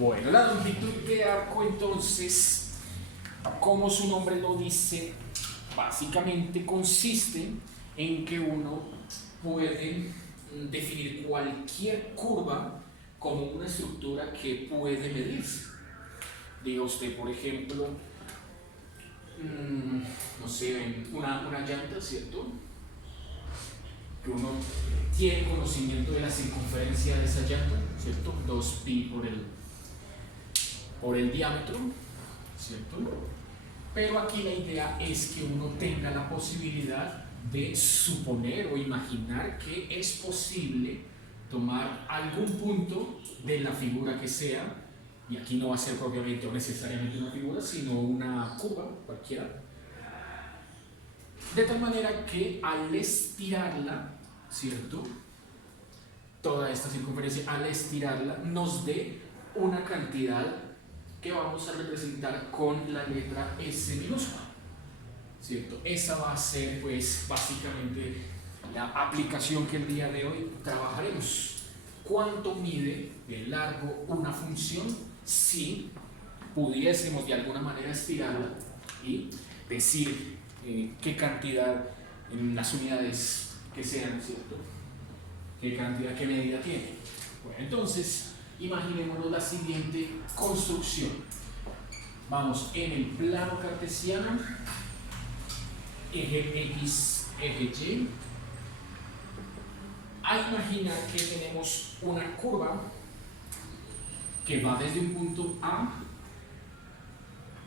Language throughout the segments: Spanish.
Bueno, la longitud de arco entonces, como su nombre lo dice, básicamente consiste en que uno puede definir cualquier curva como una estructura que puede medirse. Diga usted, por ejemplo, no sé, una llanta, ¿cierto? Que uno tiene conocimiento de la circunferencia de esa llanta, ¿cierto? 2pi por el diámetro, ¿cierto? Pero aquí la idea es que uno tenga la posibilidad de suponer o imaginar que es posible tomar algún punto de la figura que sea, y aquí no va a ser propiamente o necesariamente una figura, sino una curva cualquiera, de tal manera que al estirarla, ¿cierto? Toda esta circunferencia, al estirarla, nos dé una cantidad que vamos a representar con la letra S minúscula, ¿cierto? Esa va a ser, pues, básicamente la aplicación que el día de hoy trabajaremos. ¿Cuánto mide de largo una función si pudiésemos de alguna manera estirarla y decir qué cantidad en las unidades que sean, ¿cierto? ¿Qué cantidad, qué medida tiene? Bueno, entonces, imaginémonos la siguiente construcción. Vamos en el plano cartesiano, eje X, eje Y, a imaginar que tenemos una curva que va desde un punto A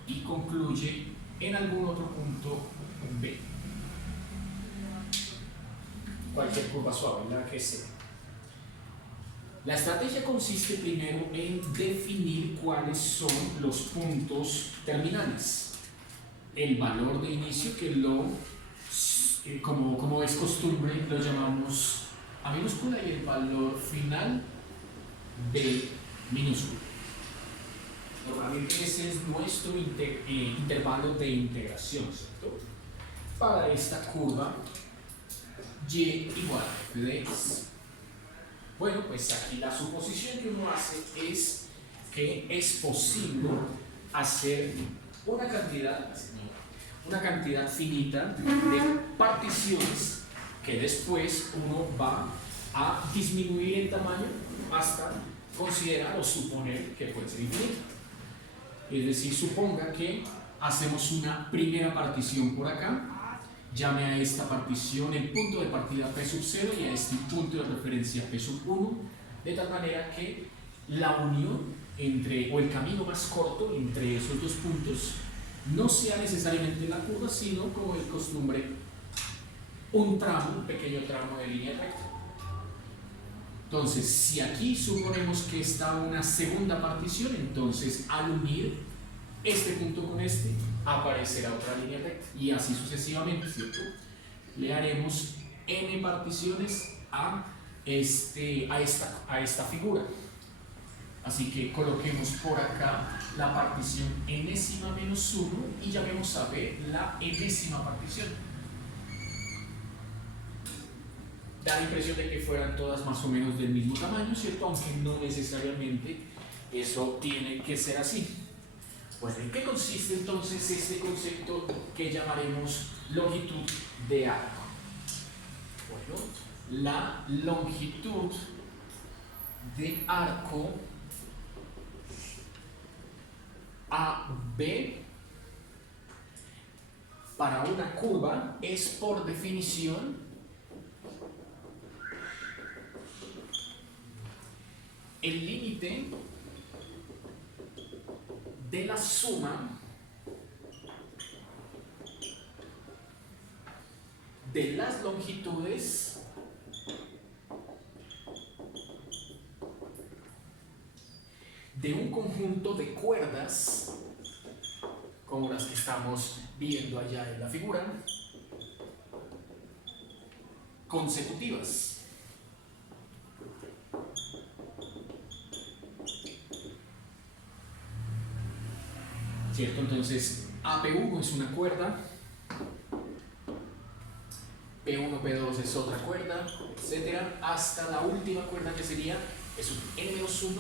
y concluye en algún otro punto B. Cualquier curva suave, la que sea. La estrategia consiste primero en definir cuáles son los puntos terminales. El valor de inicio, que como es costumbre, lo llamamos A minúscula, y el valor final B minúscula. Normalmente ese es nuestro intervalo de integración, ¿cierto? Para esta curva y igual a f de x. Bueno, pues aquí la suposición que uno hace es que es posible hacer una cantidad finita de particiones que después uno va a disminuir en tamaño hasta considerar o suponer que puede ser infinita. Es decir, suponga que hacemos una primera partición por acá. Llame a esta partición el punto de partida P sub 0 y a este punto de referencia P sub 1, de tal manera que la unión o el camino más corto entre esos dos puntos no sea necesariamente la curva, sino, como es costumbre, un pequeño tramo de línea recta. Entonces, si aquí suponemos que está una segunda partición, entonces al unir este punto con este, aparecerá otra línea recta, y así sucesivamente, ¿cierto? Le haremos n particiones a esta figura. Así que coloquemos por acá la partición enésima menos 1 y llamemos a B la enésima partición. Da la impresión de que fueran todas más o menos del mismo tamaño, ¿cierto? Aunque no necesariamente eso tiene que ser así. Bueno, ¿en qué consiste entonces este concepto que llamaremos longitud de arco? Bueno, la longitud de arco AB para una curva es, por definición, el límite de la suma de las longitudes de un conjunto de cuerdas, como las que estamos viendo allá en la figura, consecutivas. ¿Cierto? Entonces, AP1 es una cuerda, P1, P2 es otra cuerda, etcétera, hasta la última cuerda, que sería un n-1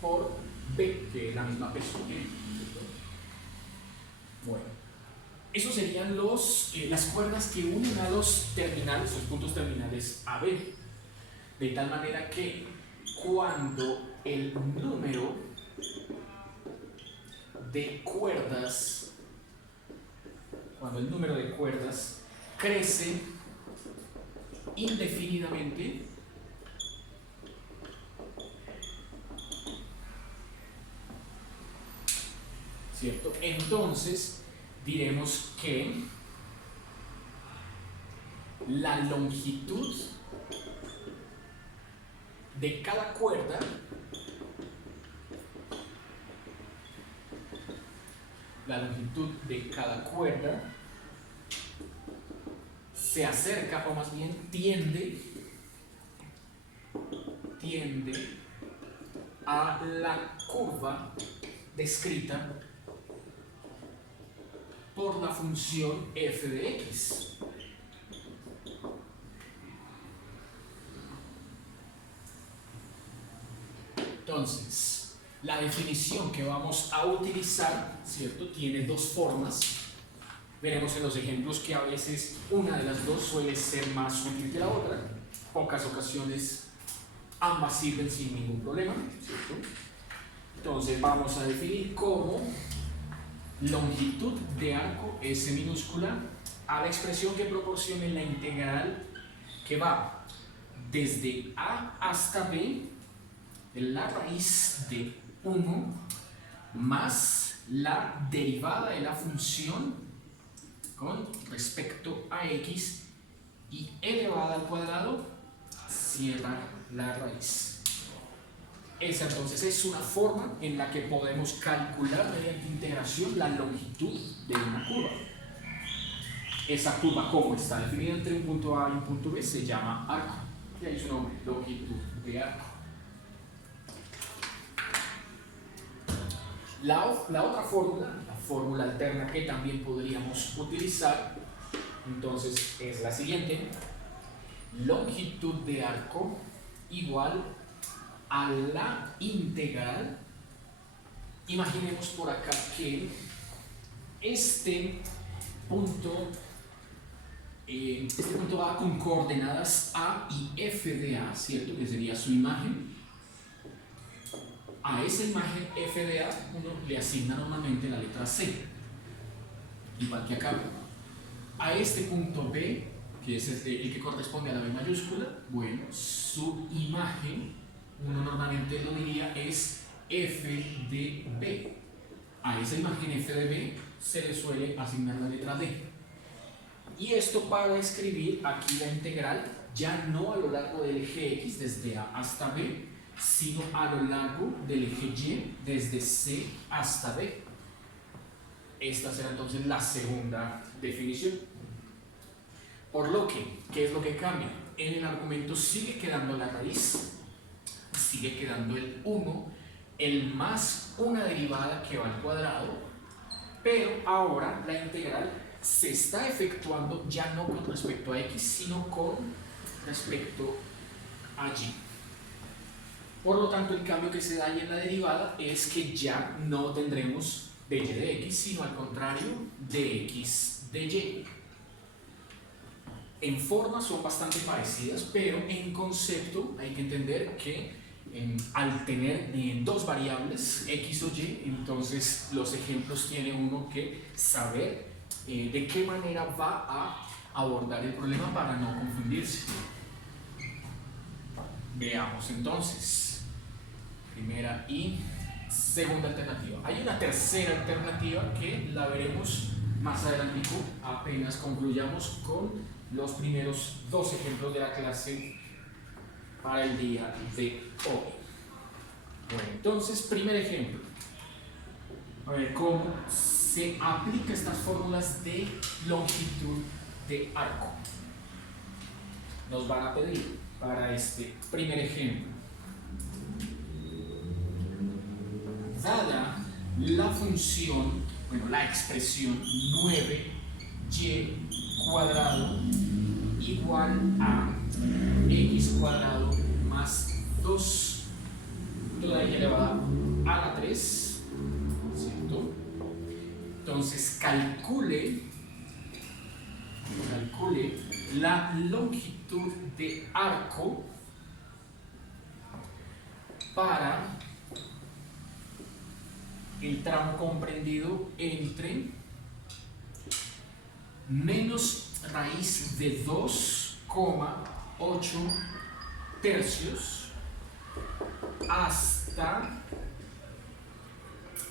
por B, que es la misma P sub G. Bueno, esos serían las cuerdas que unen a los terminales, los puntos terminales A, B. De tal manera que cuando el número de cuerdas crece indefinidamente, ¿cierto? Entonces diremos que la longitud de cada cuerda se acerca, o más bien tiende a la curva descrita por la función f de x. Entonces, la definición que vamos a utilizar, ¿cierto?, tiene dos formas. Veremos en los ejemplos que a veces una de las dos suele ser más útil que la otra. Pocas ocasiones ambas sirven sin ningún problema, ¿cierto? Entonces vamos a definir como longitud de arco S minúscula a la expresión que proporcione la integral que va desde A hasta B de la raíz de 1 más la derivada de la función con respecto a x y elevada al cuadrado cierra la raíz. Esa entonces es una forma en la que podemos calcular mediante integración la longitud de una curva. Esa curva, como está definida entre un punto A y un punto B, se llama arco. Y ahí su nombre, longitud de arco. La otra fórmula, la fórmula alterna que también podríamos utilizar, entonces es la siguiente: longitud de arco igual a la integral. Imaginemos por acá que este punto va con coordenadas A y F de A, ¿cierto?, que sería su imagen. A esa imagen f de A uno le asigna normalmente la letra C, igual que acá. A este punto B, que es el que corresponde a la B mayúscula, bueno, su imagen, uno normalmente lo diría, es f de B. A esa imagen f de B se le suele asignar la letra D. Y esto para escribir aquí la integral, ya no a lo largo del eje X desde A hasta B, sino a lo largo del eje Y desde C hasta B. Esta será entonces la segunda definición. Por lo que, ¿qué es lo que cambia? En el argumento sigue quedando la raíz, sigue quedando el 1, el más una derivada que va al cuadrado, pero ahora la integral se está efectuando ya no con respecto a X, sino con respecto a Y. Por lo tanto, el cambio que se da ahí en la derivada es que ya no tendremos dy de x, sino al contrario, dx de y. En forma son bastante parecidas, pero en concepto hay que entender que al tener dos variables, x o y, entonces los ejemplos tiene uno que saber de qué manera va a abordar el problema para no confundirse. Veamos entonces, primera y segunda alternativa. Hay una tercera alternativa que la veremos más adelante apenas concluyamos con los primeros dos ejemplos de la clase para el día de hoy. Bueno, entonces, primer ejemplo. A ver cómo se aplican estas fórmulas de longitud de arco. Nos van a pedir para este primer ejemplo, dada la función, bueno, la expresión 9y cuadrado igual a x cuadrado más 2 toda y elevada a la 3 Entonces calcule la longitud de arco para el tramo comprendido entre menos raíz de 2,8 tercios hasta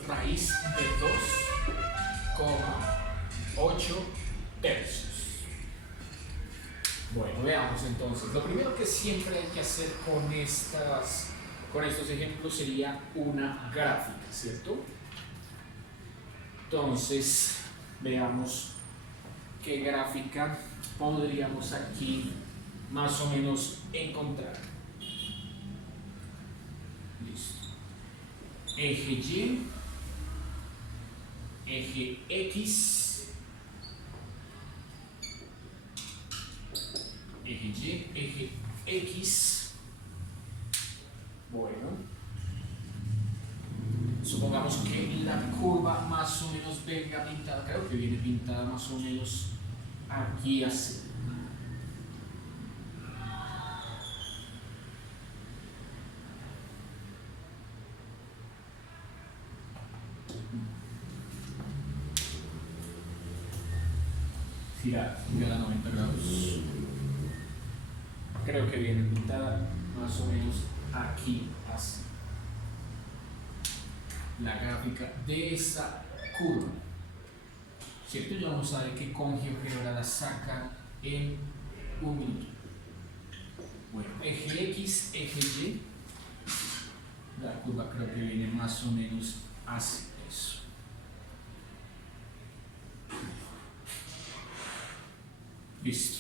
raíz de 2,8 tercios. Bueno, veamos entonces. Lo primero que siempre hay que hacer con estos ejemplos sería una gráfica, ¿cierto? Entonces, veamos qué gráfica podríamos aquí más o menos encontrar. Listo. Eje Y, eje X, eje Y, eje X. Bueno, supongamos que la curva más o menos venga pintada, creo que viene pintada más o menos aquí así. Gira a 90 grados. Creo que viene pintada más o menos aquí así. La gráfica de esa curva, ¿cierto? Ya vamos a ver que con GeoGebra la saca en un minuto. Bueno, eje X, eje Y, la curva creo que viene más o menos así. Eso. Listo.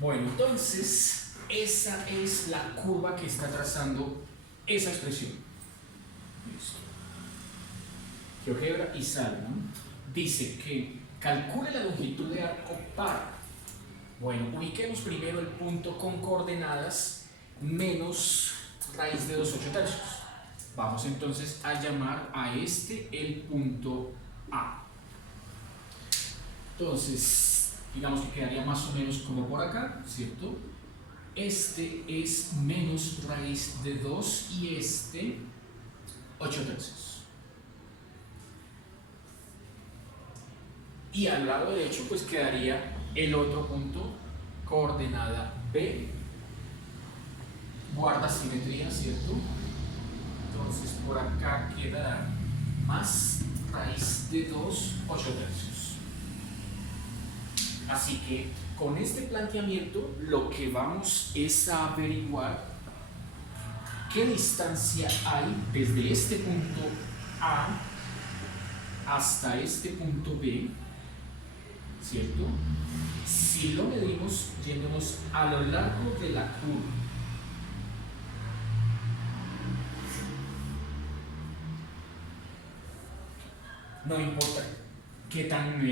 Bueno, entonces esa es la curva que está trazando esa expresión. Listo. GeoGebra y Salva dice que calcule la longitud de arco para. Bueno, ubiquemos primero el punto con coordenadas menos raíz de 2,8 tercios. Vamos entonces a llamar a este el punto A. Entonces, digamos que quedaría más o menos como por acá, ¿cierto? Este es menos raíz de 2 y este 8 tercios. Y al lado derecho pues quedaría el otro punto, coordenada B, guarda simetría, ¿cierto? Entonces por acá quedará más raíz de 2, 8 tercios. Así que con este planteamiento lo que vamos es a averiguar qué distancia hay desde este punto A hasta este punto B, ¿cierto? Si lo medimos yéndonos a lo largo de la curva. No importa qué tan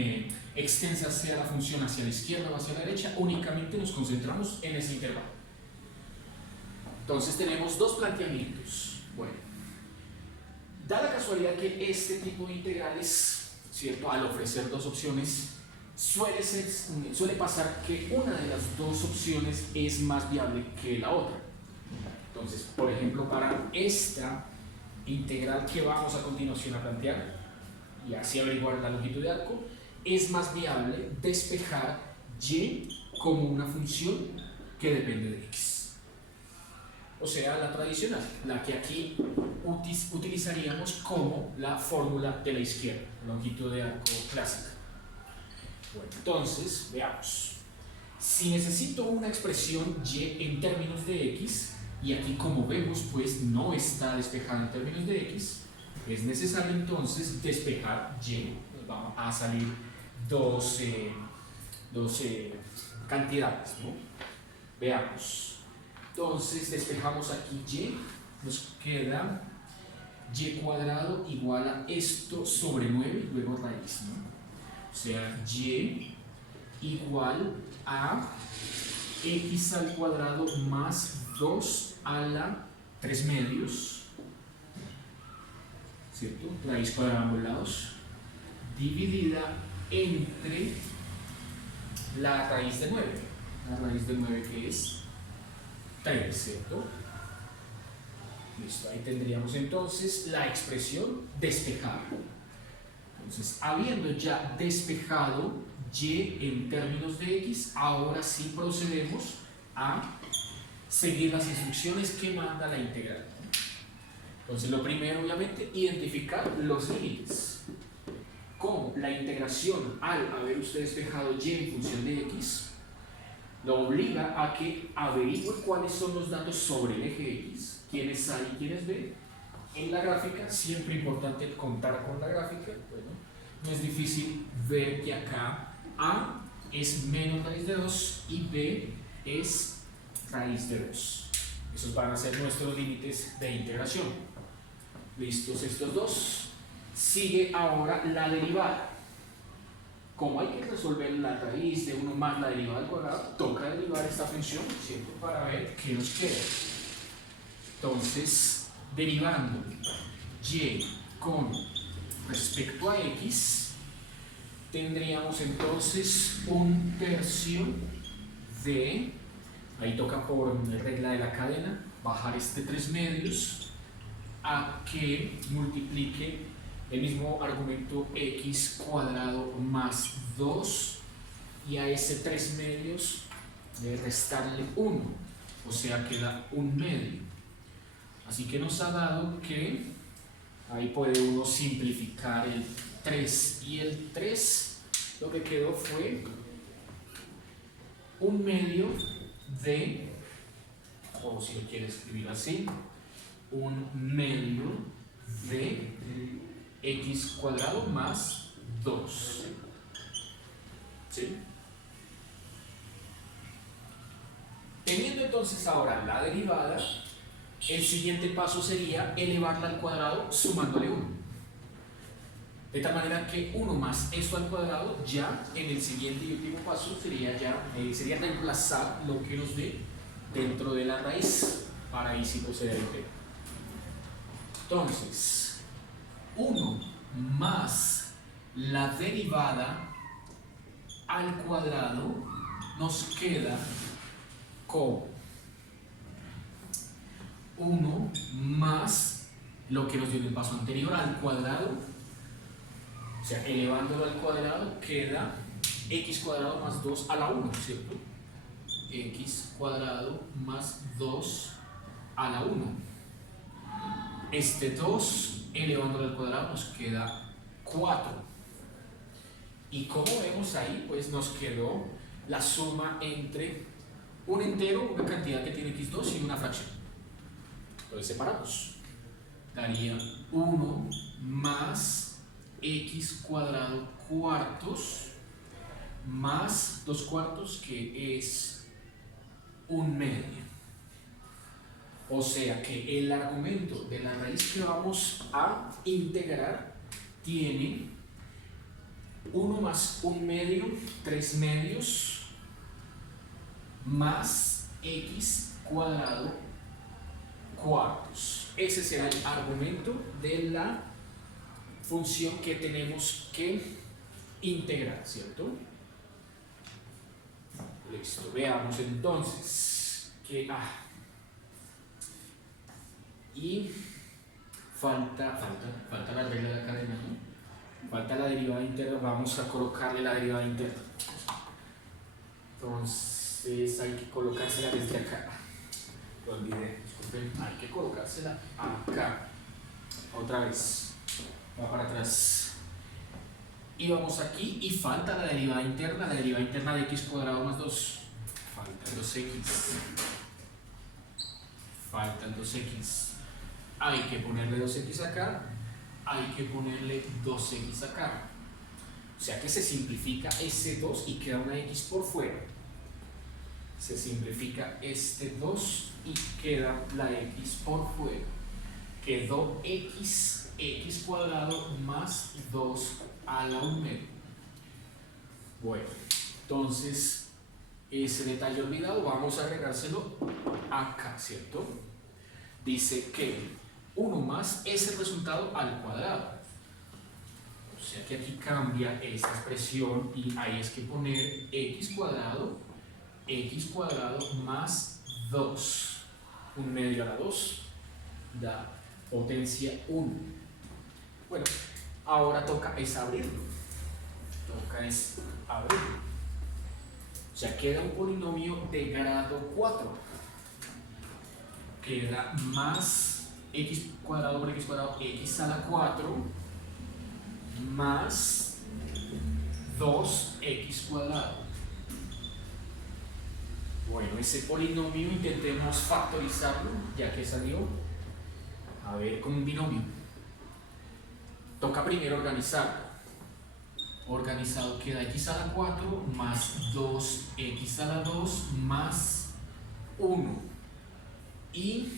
extensa sea la función hacia la izquierda o hacia la derecha, únicamente nos concentramos en ese intervalo. Entonces tenemos dos planteamientos. Bueno, da la casualidad que este tipo de integrales, ¿cierto?, al ofrecer dos opciones, suele pasar que una de las dos opciones es más viable que la otra. Entonces, por ejemplo, para esta integral que vamos a continuación a plantear, y así averiguar la longitud de arco, es más viable despejar y como una función que depende de x. O sea, la tradicional, la que aquí utilizaríamos como la fórmula de la izquierda, longitud de arco clásica. Bueno, entonces, veamos. Si necesito una expresión y en términos de x, y aquí como vemos pues no está despejada en términos de x, es necesario entonces despejar y. Nos van a salir dos cantidades, ¿no? Veamos. Entonces despejamos aquí y, nos queda y cuadrado igual a esto sobre 9 y luego raíz, ¿no? O sea, y igual a x al cuadrado más 2 a la 3 medios, ¿cierto? Raíz cuadrada a ambos lados. dividida entre la raíz de 9. La raíz de 9 que es 3, ¿cierto? Listo, ahí tendríamos entonces la expresión despejada. Entonces, habiendo ya despejado y en términos de x, ahora sí procedemos a seguir las instrucciones que manda la integral. Entonces, lo primero, obviamente, identificar los límites. Como la integración, al haber usted despejado y en función de x, lo obliga a que averigüe cuáles son los datos sobre el eje x, quiénes A y quiénes B. En la gráfica, siempre importante contar con la gráfica. Bueno, no es difícil ver que acá A es menos raíz de 2 y B es raíz de 2. Esos van a ser nuestros límites de integración. Listos estos dos. Sigue ahora la derivada. Como hay que resolver la raíz de 1 más la derivada al cuadrado, toca derivar esta función, ¿cierto? Para ver qué nos queda. Entonces, derivando y con respecto a x, tendríamos entonces un tercio de, ahí toca por regla de la cadena, bajar este 3 medios a que multiplique el mismo argumento x cuadrado más 2 y a ese 3 medios restarle 1, o sea queda 1 medio. Así que nos ha dado que ahí puede uno simplificar el 3 y el 3, lo que quedó fue 1 medio de, o si lo quiere escribir así, 1 medio de x cuadrado más 2. ¿Sí? Teniendo entonces ahora la derivada, el siguiente paso sería elevarla al cuadrado sumándole 1. De tal manera que 1 más esto al cuadrado ya en el siguiente y último paso sería reemplazar lo que nos dé dentro de la raíz para ahí sí proceder a integrar. Entonces, 1 más la derivada al cuadrado nos queda como 1 más lo que nos dio en el paso anterior al cuadrado, o sea, elevándolo al cuadrado queda x cuadrado más 2 a la 1, ¿cierto? X cuadrado más 2 a la 1. Este 2 elevándolo al cuadrado nos queda 4. Y como vemos ahí, pues nos quedó la suma entre un entero, una cantidad que tiene x2 y una fracción. Entonces separamos. Daría 1 más x cuadrado cuartos más 2 cuartos, que es 1 medio. O sea que el argumento de la raíz que vamos a integrar tiene 1 más 1 medio, 3 medios, más x cuadrado cuartos. Ese será el argumento de la función que tenemos que integrar, ¿cierto? Listo, veamos entonces que y falta la regla de la cadena, ¿no? Falta la derivada interna. Vamos a colocarle la derivada interna. Entonces hay que colocársela desde acá. Lo olvidé, disculpen. Hay que colocársela acá. Otra vez. Va para atrás. Y vamos aquí y falta la derivada interna. La derivada interna de x cuadrado más 2. Faltan 2x. Faltan 2x. Hay que ponerle 2x acá, hay que ponerle 2x acá. O sea que se simplifica ese 2 y queda una x por fuera. Se simplifica este 2 y queda la x por fuera. Quedó x cuadrado más 2 a la 1 medio. Bueno, entonces ese detalle olvidado vamos a agregárselo acá, ¿cierto? Dice que 1 más es el resultado al cuadrado. O sea que aquí cambia esta expresión y ahí es que poner x cuadrado más 2. 1 medio a la 2 da potencia 1. Bueno, ahora toca es abrirlo. O sea, queda un polinomio de grado 4. Queda más x cuadrado por x cuadrado, x a la 4 más 2x cuadrado. Bueno, ese polinomio intentemos factorizarlo, ya que salió. A ver, con un binomio. Toca primero organizarlo. Organizado queda x a la 4 más 2x a la 2 más 1. Y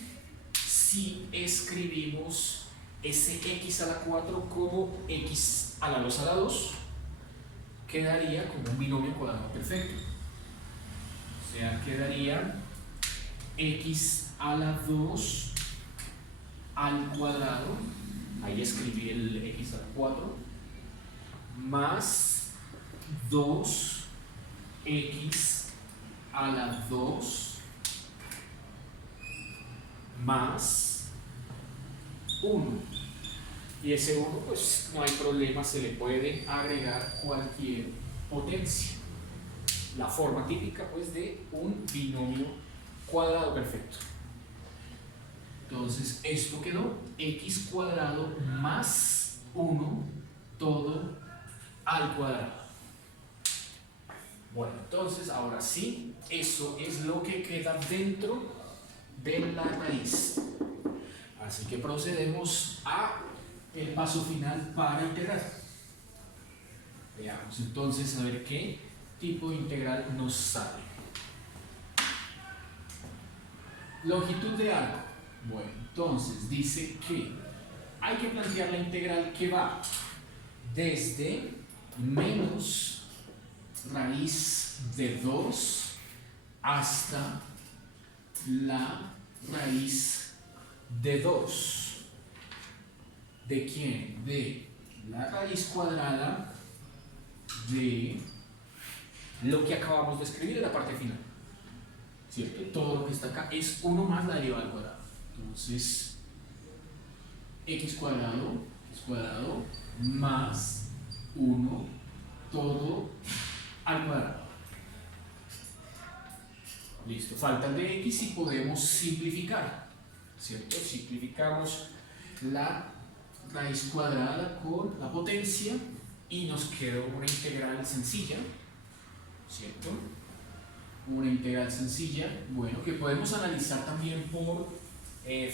si escribimos ese x a la 4 como x a la 2 a la 2, quedaría como un binomio cuadrado perfecto. O sea, quedaría x a la 2 al cuadrado, ahí escribí el x a la 4, más 2x a la 2 más 1. Y ese 1, pues no hay problema, se le puede agregar cualquier potencia. La forma típica, pues, de un binomio cuadrado perfecto. Entonces, esto quedó x cuadrado más 1 todo al cuadrado. Bueno, entonces, ahora sí, eso es lo que queda dentro de la raíz. Así que procedemos a el paso final para integrar. Veamos entonces a ver qué tipo de integral nos sale. Longitud de arco. Bueno, entonces dice que hay que plantear la integral que va desde menos raíz de 2 hasta la raíz de 2. ¿De quién? De la raíz cuadrada de lo que acabamos de escribir en la parte final. ¿Cierto? Todo lo que está acá es 1 más la derivada al cuadrado. Entonces, x cuadrado más 1 todo al cuadrado. Listo, falta el de x y podemos simplificar, ¿cierto? Simplificamos la raíz cuadrada con la potencia y nos quedó una integral sencilla, ¿cierto? Una integral sencilla, bueno, que podemos analizar también por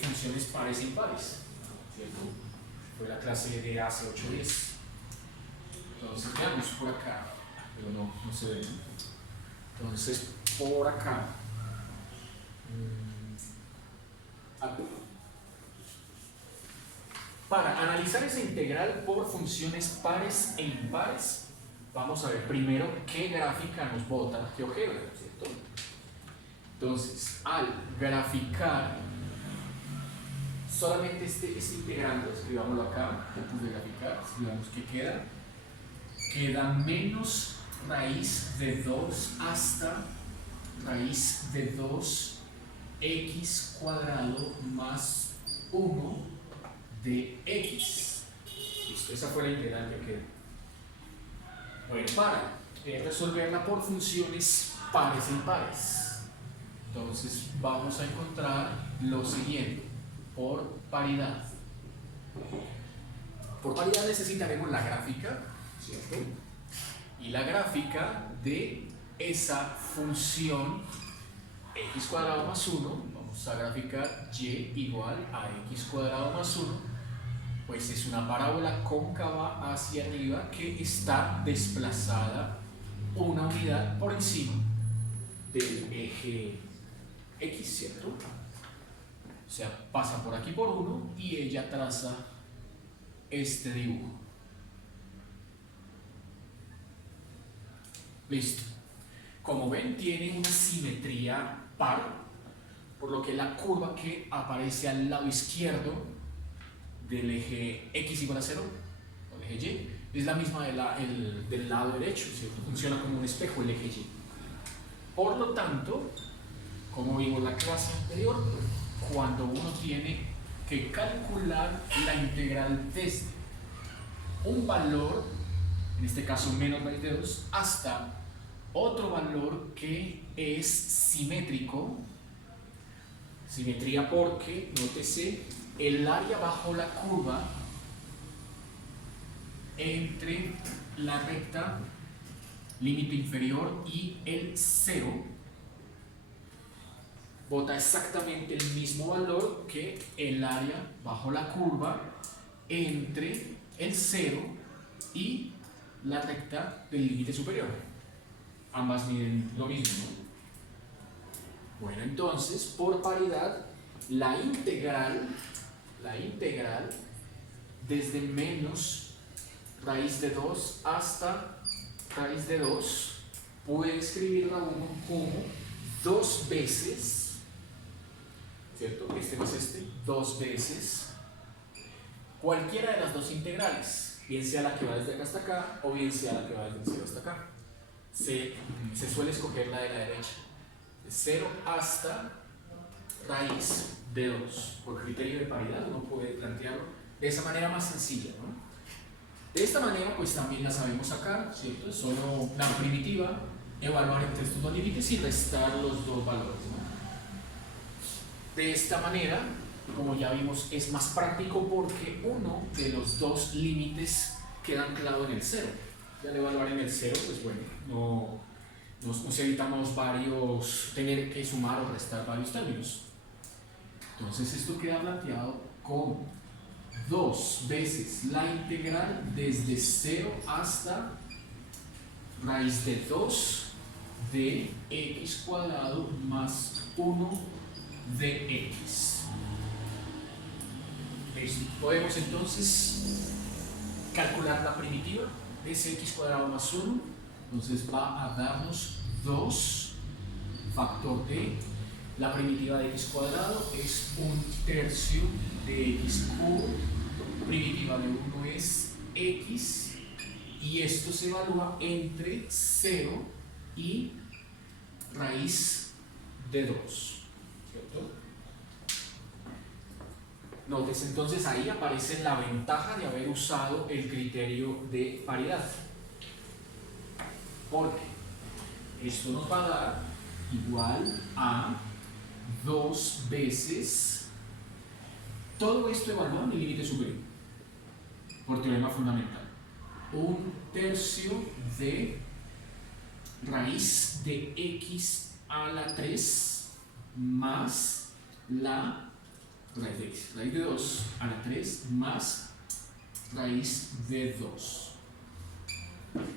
funciones pares e impares, ¿cierto? Fue la clase de hace 8 días. Entonces, veamos por acá, pero no se ve. Entonces, por acá. Para analizar esa integral por funciones pares e impares, vamos a ver primero qué gráfica nos bota GeoGebra, ¿cierto? Entonces, al graficar solamente este integrando, escribámoslo acá, antes de graficar, escribamos que queda menos raíz de 2 hasta raíz de 2 x cuadrado más 1 de x. Listo, esa fue la integral que quedó. Bueno, para resolverla por funciones pares e impares, entonces vamos a encontrar lo siguiente, por paridad. Por paridad necesitaremos la gráfica, ¿cierto? Y la gráfica de esa función x cuadrado más 1, vamos a graficar y igual a x cuadrado más 1, pues es una parábola cóncava hacia arriba que está desplazada una unidad por encima del eje x, ¿cierto? O sea, pasa por aquí por 1 y ella traza este dibujo. Listo. Como ven, tiene una simetría par, por lo que la curva que aparece al lado izquierdo del eje x igual a 0, o el eje Y es la misma del lado derecho, ¿cierto? Funciona como un espejo el eje Y. Por lo tanto, como vimos en la clase anterior, cuando uno tiene que calcular la integral desde un valor, en este caso menos raíz de 2, hasta otro valor que es simétrico, simetría porque, nótese, el área bajo la curva entre la recta límite inferior y el 0 bota exactamente el mismo valor que el área bajo la curva entre el 0 y la recta del límite superior. Ambas miden lo mismo, ¿no? Bueno, entonces, por paridad, la integral desde menos raíz de 2 hasta raíz de 2 puede escribirla uno como 2 veces, ¿cierto? Este más este, 2 veces cualquiera de las dos integrales, bien sea la que va desde acá hasta acá o bien sea la que va desde el 0 hasta acá. Se suele escoger la de la derecha, de 0 hasta raíz de 2. Por criterio de paridad uno puede plantearlo de esa manera más sencilla, ¿no? De esta manera pues también la sabemos sacar, ¿cierto? Es solo la primitiva, evaluar entre estos dos límites y restar los dos valores, ¿no? De esta manera, como ya vimos, es más práctico porque uno de los dos límites queda anclado en el 0. Ya al evaluar en el 0, pues bueno, nos evitamos tener que sumar o restar varios términos. Entonces esto queda planteado como 2 veces la integral desde 0 hasta raíz de 2 de x cuadrado más 1 de x. Podemos entonces calcular la primitiva de ese x cuadrado más 1. Entonces va a darnos 2 factor de la primitiva de x cuadrado es 1/3 de x cubo, primitiva de 1 es x, y esto se evalúa entre 0 y raíz de 2, ¿cierto? Notes entonces ahí aparece la ventaja de haber usado el criterio de paridad, porque esto nos va a dar igual a 2 veces todo esto evaluado en el límite superior por teorema fundamental, 1/3 de raíz de x a la 3 más la raíz de x, raíz de 2 a la 3 más raíz de 2,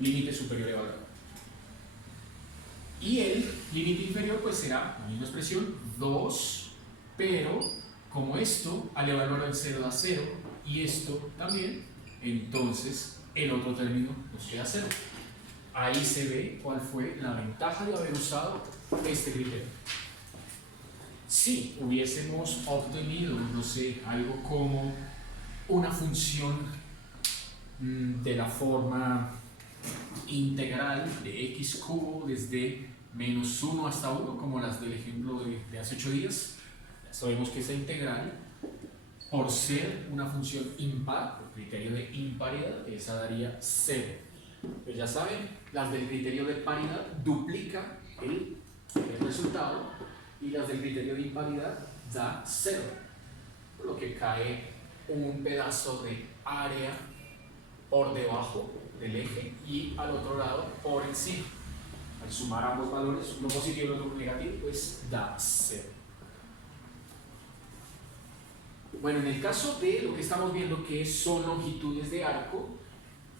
límite superior evaluado. Y el límite inferior pues será la misma expresión, 2, pero como esto al evaluar el 0 da 0 y esto también, entonces el otro término nos queda 0. Ahí se ve cuál fue la ventaja de haber usado este criterio. Si hubiésemos obtenido, no sé, algo como una función de la forma integral de x cubo desde menos 1 hasta 1, como las del ejemplo de hace 8 días, sabemos que esa integral, por ser una función impar, por criterio de imparidad, esa daría 0. Pues ya saben, las del criterio de paridad duplican el resultado y las del criterio de imparidad da 0, por lo que cae un pedazo de área por debajo del eje y al otro lado por encima. Al sumar ambos valores, uno positivo y otro negativo, pues da 0. Bueno, en el caso de lo que estamos viendo que son longitudes de arco,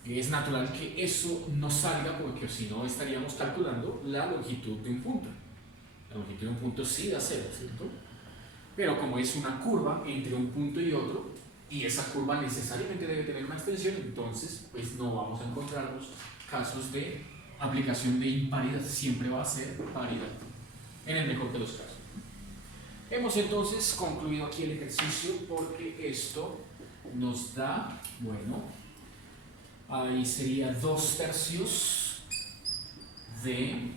es natural que eso no salga porque si no estaríamos calculando la longitud de un punto. La longitud de un punto sí da 0, ¿cierto? Pero como es una curva entre un punto y otro, y esa curva necesariamente debe tener una extensión, entonces pues no vamos a encontrarnos casos de aplicación de imparidad, siempre va a ser paridad, en el mejor de los casos. Hemos entonces concluido aquí el ejercicio porque esto nos da, bueno, ahí sería 2/3 de,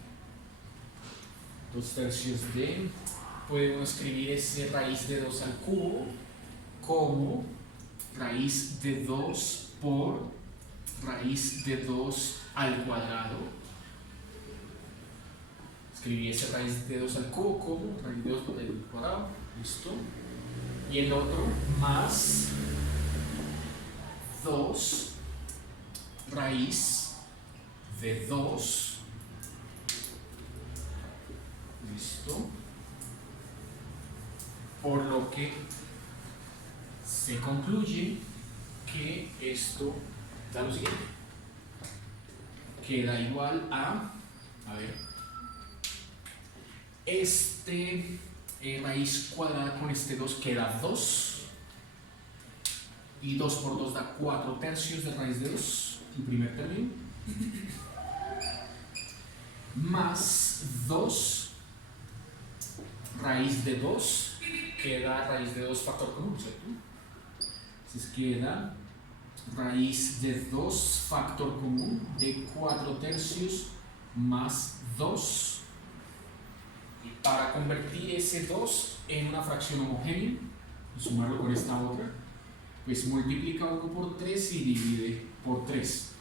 podemos escribir ese raíz de 2 al cubo como raíz de 2 por raíz de 2 al cuadrado. Escribí ese raíz de 2 al cubo como raíz de 2 por el cuadrado, listo. Y el otro más 2 raíz de 2, listo, por lo que se concluye que esto da lo siguiente, queda igual a ver, este raíz cuadrada con este 2 queda 2, y 2 por 2 da 4/3 de raíz de 2, el primer término, más 2 raíz de 2, queda raíz de 2 factor común, ¿cierto? Entonces queda raíz de 2 factor común de 4/3 más 2. Y para convertir ese 2 en una fracción homogénea y sumarlo con esta otra, pues multiplica 1 por 3 y divide por 3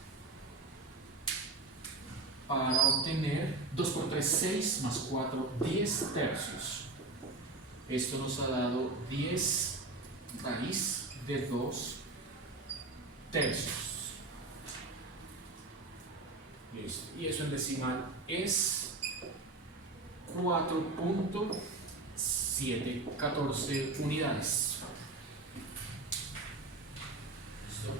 para obtener 2 por 3, 6 más 4, 10/3. Esto nos ha dado 10 raíz de 2/3. Listo. Y eso en decimal es 4.714 unidades. ¿Listo?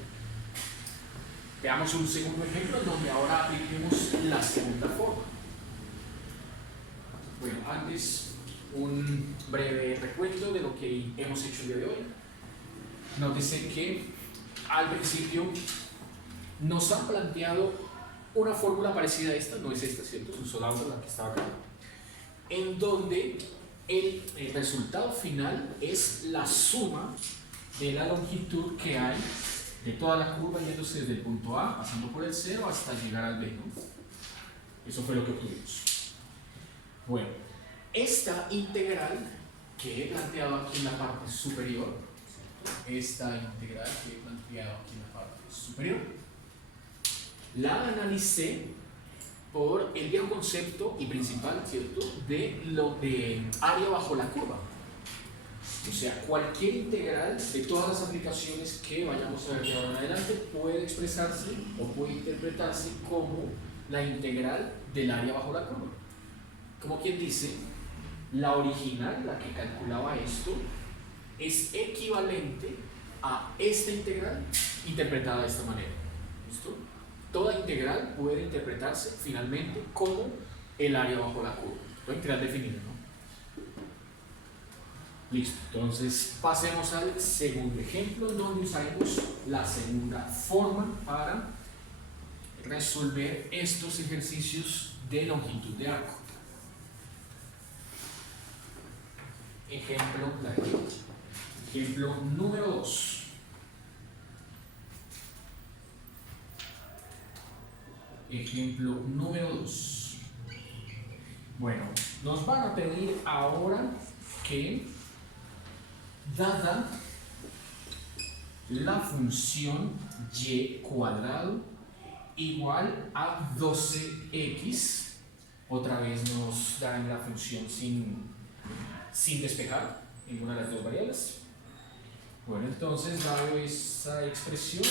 Veamos un segundo ejemplo donde ahora apliquemos la segunda forma. Bueno, antes un breve recuento de lo que hemos hecho el día de hoy. Nótese que al principio nos han planteado una fórmula parecida a esta, no es esta, ¿cierto? Es un sola otra, la que estaba acá, en donde el resultado final es la suma de la longitud que hay de toda la curva yéndose desde el punto A, pasando por el 0 hasta llegar al B, ¿no? Eso fue lo que obtuvimos. Bueno, esta integral que he planteado aquí en la parte superior, la analicé por el viejo concepto y principal, ¿cierto?, de lo de área bajo la curva. O sea, cualquier integral de todas las aplicaciones que vayamos a ver de ahora en adelante puede expresarse o puede interpretarse como la integral del área bajo la curva. Como quien dice, la original, la que calculaba esto, es equivalente a esta integral interpretada de esta manera. ¿Listo? Toda integral puede interpretarse finalmente como el área bajo la curva. La integral definida, ¿no? Listo, entonces pasemos al segundo ejemplo donde usaremos la segunda forma para resolver estos ejercicios de longitud de arco. Ejemplo número 2. Ejemplo número 2. Bueno, nos van a pedir ahora que, dada la función y cuadrado igual a 12x, otra vez nos dan la función sin despejar ninguna de las dos variables. Bueno, entonces, dado esa expresión,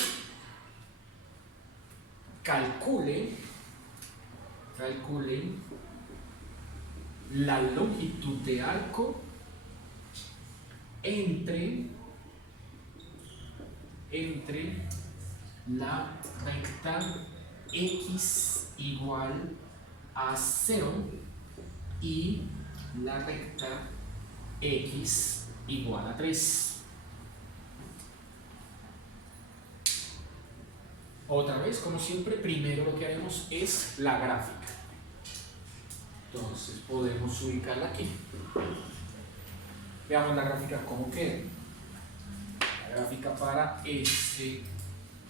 calcule la longitud de arco entre la recta x igual a 0 y la recta x igual a 3. Otra vez, como siempre, primero lo que haremos es la gráfica. Entonces podemos ubicarla aquí. Veamos la gráfica cómo queda. La gráfica para este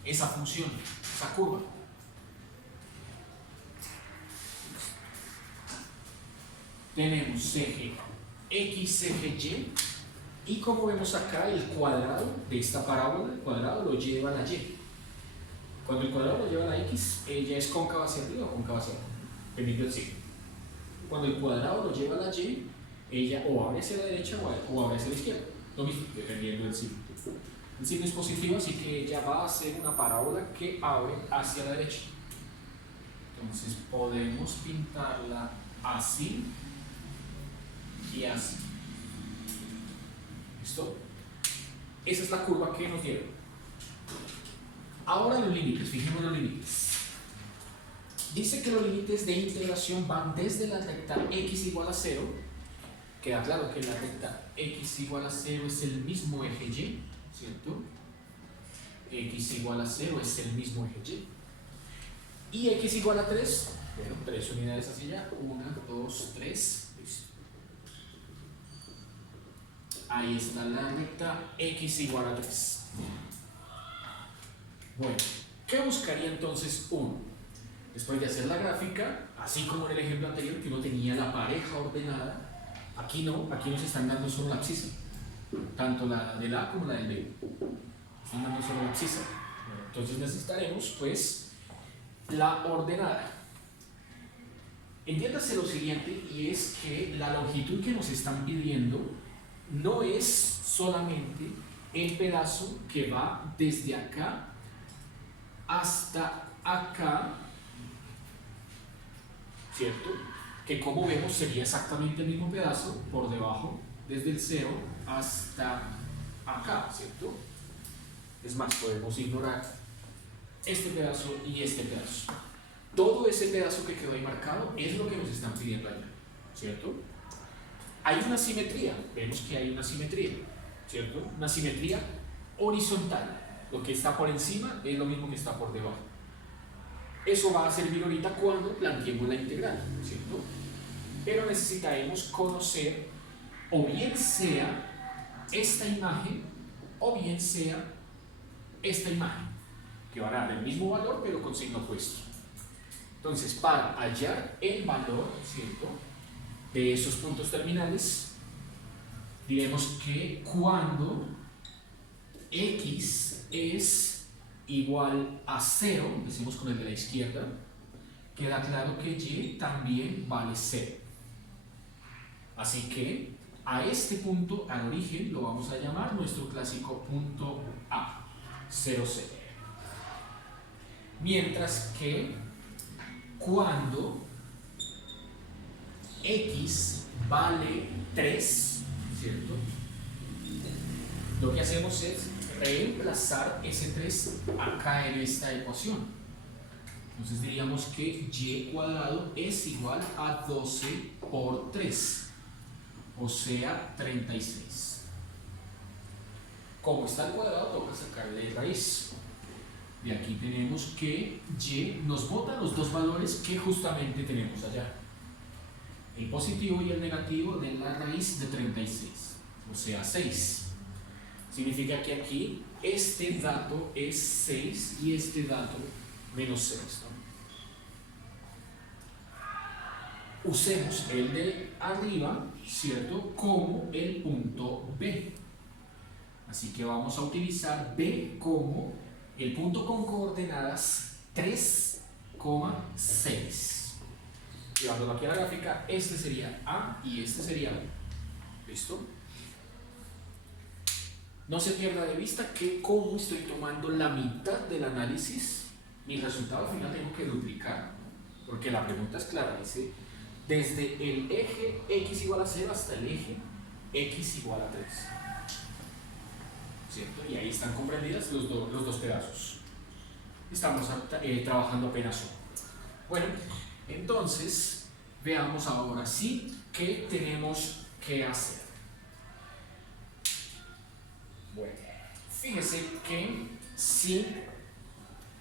esa función, esa curva. Tenemos eje X, eje Y, y como vemos acá, el cuadrado de esta parábola, el cuadrado lo lleva a la Y. Cuando el cuadrado lo lleva a la X, ella es cóncava hacia arriba o cóncava hacia abajo, dependiendo del signo. Cuando el cuadrado lo lleva a la Y, ella o abre hacia la derecha o abre hacia la izquierda, lo mismo, dependiendo del signo. El signo es positivo, así que ella va a ser una parábola que abre hacia la derecha. Entonces podemos pintarla así y así. ¿Listo? Esa es la curva que nos dieron. Ahora los límites, fijemos los límites. Dice que los límites de integración van desde la recta x igual a 0. Queda claro que la recta x igual a 0 es el mismo eje y, ¿cierto? X igual a 0 es el mismo eje y. Y x igual a 3, bueno, 3 unidades hacia allá, 1, 2, 3, listo. Ahí está la recta x igual a 3. Bueno, ¿qué buscaría entonces uno? Después de hacer la gráfica, así como en el ejemplo anterior que uno tenía la pareja ordenada, aquí no, aquí nos están dando solo la abscisa, tanto la del A como la del B, están dando solo la abscisa. Bueno, entonces necesitaremos pues la ordenada. Entiéndase lo siguiente, y es que la longitud que nos están pidiendo no es solamente el pedazo que va desde acá hasta acá, ¿cierto? Que como vemos sería exactamente el mismo pedazo por debajo, desde el 0 hasta acá, ¿cierto? Es más, podemos ignorar este pedazo y este pedazo. Todo ese pedazo que quedó ahí marcado es lo que nos están pidiendo allá, ¿cierto? Hay una simetría, vemos que hay una simetría, ¿cierto? Una simetría horizontal. Lo que está por encima es lo mismo que está por debajo. Eso va a servir ahorita cuando planteemos la integral, ¿cierto? Pero necesitaremos conocer o bien sea esta imagen o bien sea esta imagen, que van a dar el mismo valor pero con signo opuesto. Entonces, para hallar el valor, ¿cierto?, de esos puntos terminales, diremos que cuando x es igual a 0, decimos con el de la izquierda, queda claro que y también vale 0. Así que a este punto, al origen, lo vamos a llamar nuestro clásico punto A, 0, 0. Mientras que cuando x vale 3, ¿cierto?, lo que hacemos es reemplazar ese 3 acá en esta ecuación. Entonces diríamos que y cuadrado es igual a 12 por 3, o sea 36. Como está el cuadrado, toca sacarle raíz. De aquí tenemos que y nos bota los dos valores que justamente tenemos allá, el positivo y el negativo de la raíz de 36, o sea 6. Significa que aquí este dato es 6 y este dato menos 6, ¿no? Usemos el de arriba, ¿cierto?, como el punto B. Así que vamos a utilizar B como el punto con coordenadas 3,6. Llevándolo aquí a la gráfica, este sería A y este sería B. ¿Listo? No se pierda de vista que como estoy tomando la mitad del análisis, mi resultado final tengo que duplicar, porque la pregunta es clara, dice desde el eje x igual a 0 hasta el eje x igual a 3, ¿cierto? Y ahí están comprendidas los dos pedazos. Estamos trabajando apenas uno. Bueno, entonces veamos ahora sí qué tenemos que hacer. Bueno, fíjese que si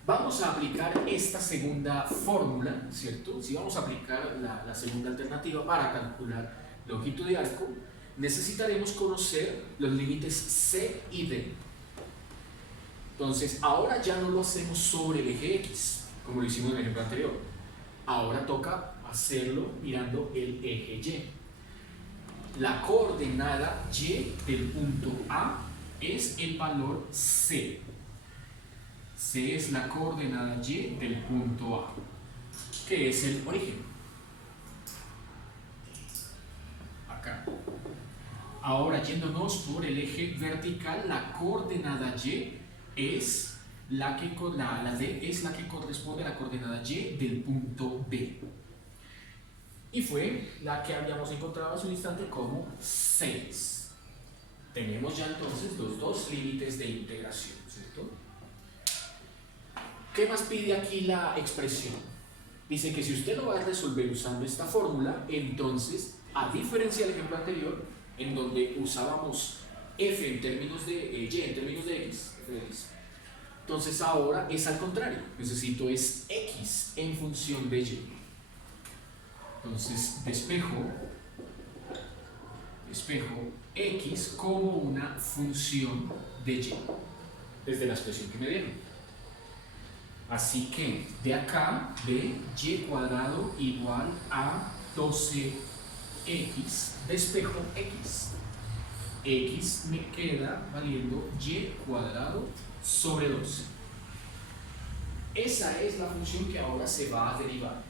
vamos a aplicar esta segunda fórmula, ¿cierto? Si vamos a aplicar la segunda alternativa para calcular longitud de arco, necesitaremos conocer los límites C y D. Entonces, ahora ya no lo hacemos sobre el eje X, como lo hicimos en el ejemplo anterior. Ahora toca hacerlo mirando el eje Y. La coordenada Y del punto A es el valor C. C es la coordenada Y del punto A, que es el origen. Acá. Ahora, yéndonos por el eje vertical, la coordenada Y es la D es la que corresponde a la coordenada Y del punto B. Y fue la que habíamos encontrado hace un instante como 6. Tenemos ya entonces los dos límites de integración, ¿cierto? ¿Qué más pide aquí la expresión? Dice que si usted lo va a resolver usando esta fórmula, entonces, a diferencia del ejemplo anterior, en donde usábamos f en términos de y en términos de x, entonces ahora es al contrario, necesito es x en función de y. Entonces despejo x como una función de y, desde la expresión que me dieron. Así que de acá, de y cuadrado igual a 12x, despejo x. X me queda valiendo y cuadrado sobre 12. Esa es la función que ahora se va a derivar.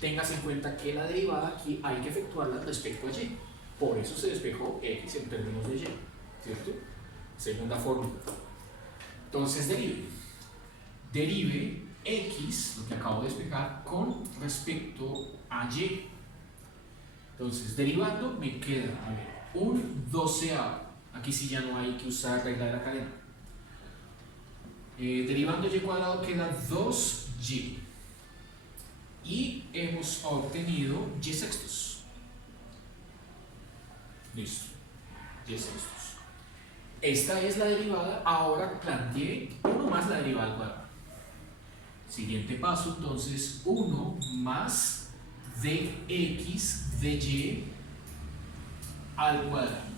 Tengas en cuenta que la derivada aquí hay que efectuarla respecto a y. Por eso se despejó x en términos de y, ¿cierto? Segunda fórmula. Entonces derive x, lo que acabo de despejar, con respecto a y. Entonces, derivando me queda, a ver, un 12avo. Aquí sí ya no hay que usar regla de la cadena. Derivando y cuadrado queda 2y. Y hemos obtenido y sextos. Listo. Y sextos. Esta es la derivada. Ahora planteé 1 más la derivada al cuadrado. Siguiente paso, entonces 1 más de x de y al cuadrado.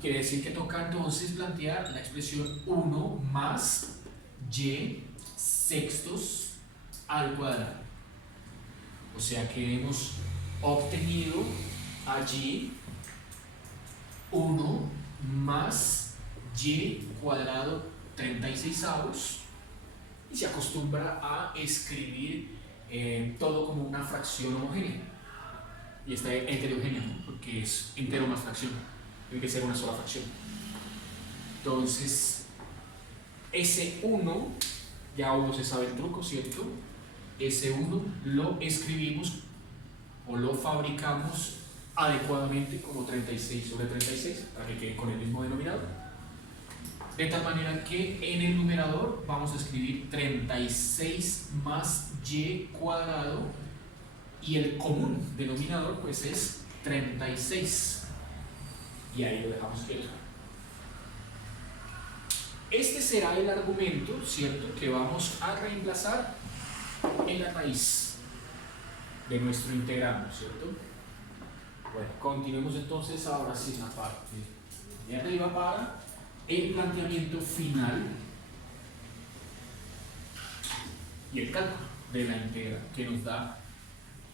Quiere decir que toca entonces plantear la expresión 1 más y sextos al cuadrado. O sea que hemos obtenido allí 1 más y cuadrado 36avos, y se acostumbra a escribir todo como una fracción homogénea, y está heterogénea, ¿no? Porque es entero más fracción, tiene que ser una sola fracción. Entonces ese 1, ya uno se sabe el truco, ¿cierto? Ese 1 lo escribimos o lo fabricamos adecuadamente como 36 sobre 36 para que quede con el mismo denominador. De tal manera que en el numerador vamos a escribir 36 más y cuadrado, y el común denominador pues es 36. Y ahí lo dejamos quieto. Este será el argumento, ¿cierto?, que vamos a reemplazar en la raíz de nuestro integrando, ¿cierto? Bueno, continuemos entonces ahora sí la parte de arriba para el planteamiento final y el cálculo de la integral que nos da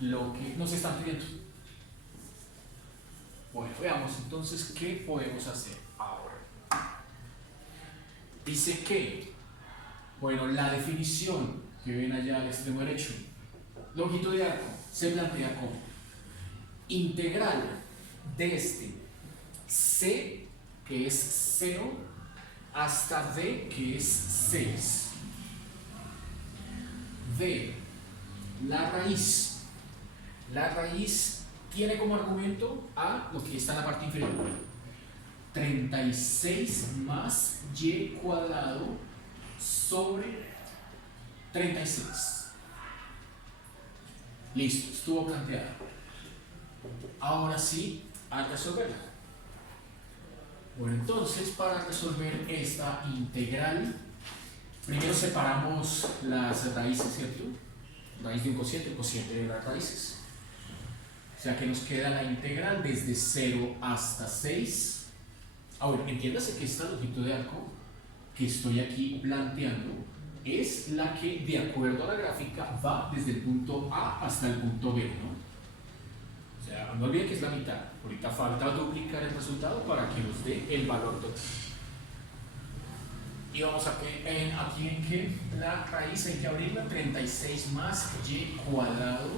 lo que nos están pidiendo. Bueno, veamos entonces qué podemos hacer ahora. Dice que, bueno, la definición que ven allá al extremo derecho, longitud de arco, se plantea como integral desde c, que es 0, hasta d, que es 6, de la raíz. La raíz tiene como argumento a lo que está en la parte inferior, 36 más y cuadrado sobre 36. Listo, estuvo planteado. Ahora sí, a resolverla. Bueno, entonces para resolver esta integral, primero separamos las raíces, ¿cierto? Raíz de un cociente, el cociente de las raíces. O sea que nos queda la integral desde 0 hasta 6 Ahora, entiéndase que esta longitud de arco que estoy aquí planteando es la que, de acuerdo a la gráfica, va desde el punto A hasta el punto B, ¿no? O sea, no olviden que es la mitad. Ahorita falta duplicar el resultado para que nos dé el valor total. Y vamos a que aquí en que la raíz hay que abrirla, 36 más y cuadrado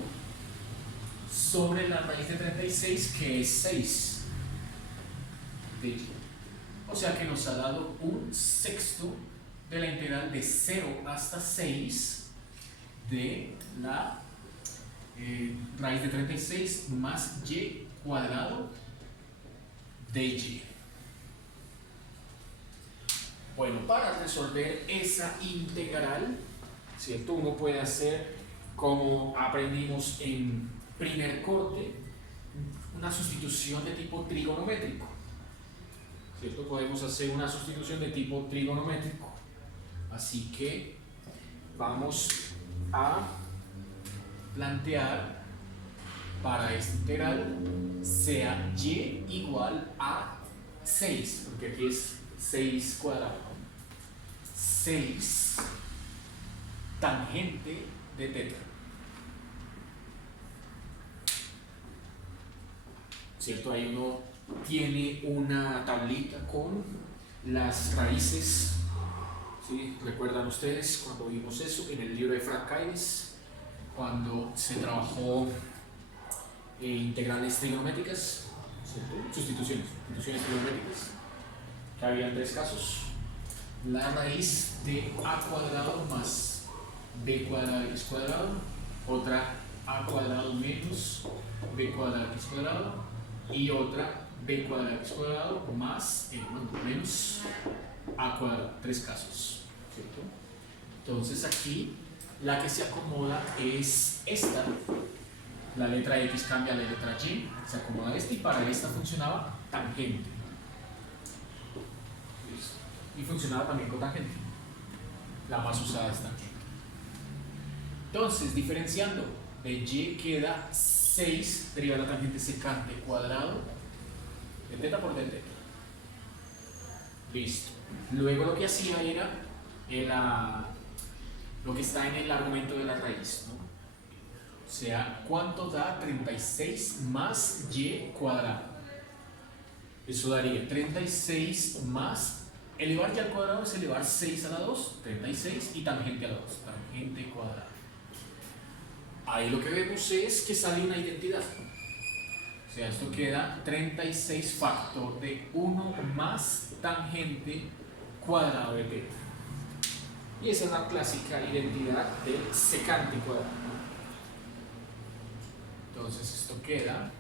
sobre la raíz de 36, que es 6 de y. O sea que nos ha dado un sexto de la integral de 0 hasta 6 de la raíz de 36 más y cuadrado de y. Bueno, para resolver esa integral, ¿cierto? Uno puede hacer, como aprendimos en primer corte, una sustitución de tipo trigonométrico, ¿cierto? Podemos hacer una sustitución de tipo trigonométrico. Así que vamos a plantear para esta integral sea y igual a 6, porque aquí es 6 cuadrado, 6 tangente de teta, ¿cierto? Ahí uno tiene una tablita con las raíces, ¿sí? ¿Recuerdan ustedes cuando vimos eso en el libro de Francaires, cuando se trabajó integrales trigonométricas, ¿cierto? Sustituciones trigonométricas, que había 3 casos: la raíz de a cuadrado más b cuadrado x cuadrado, otra a cuadrado menos b cuadrado x cuadrado, y otra b cuadrado x cuadrado más menos a cuadrado. 3 casos, ¿cierto? Entonces aquí la que se acomoda es esta. La letra x cambia a la letra y, se acomoda esta, y para esta funcionaba tangente. Y funcionaba también cotangente. La más usada es tangente. Entonces, diferenciando, de y queda 6 derivada de la tangente secante cuadrado de teta por d teta. Listo. Luego lo que hacía era lo que está en el argumento de la raíz, ¿no? O sea, ¿cuánto da 36 más y cuadrado? Eso daría 36 más, elevar y al cuadrado es elevar 6 a la 2, 36, y tangente a la 2, tangente cuadrada. Ahí lo que vemos es que sale una identidad. O sea, esto queda 36 factor de 1 más tangente cuadrado de teta. Y esa es la clásica identidad del secante cuadrado. Entonces esto queda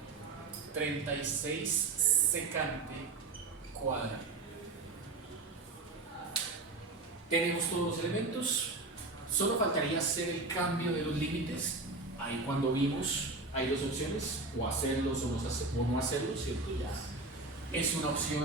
36 secante cuadrado. Tenemos todos los elementos. Solo faltaría hacer el cambio de los límites. Ahí cuando vimos, hay dos opciones: o hacerlos o no hacerlos, ¿cierto? Ya es una opción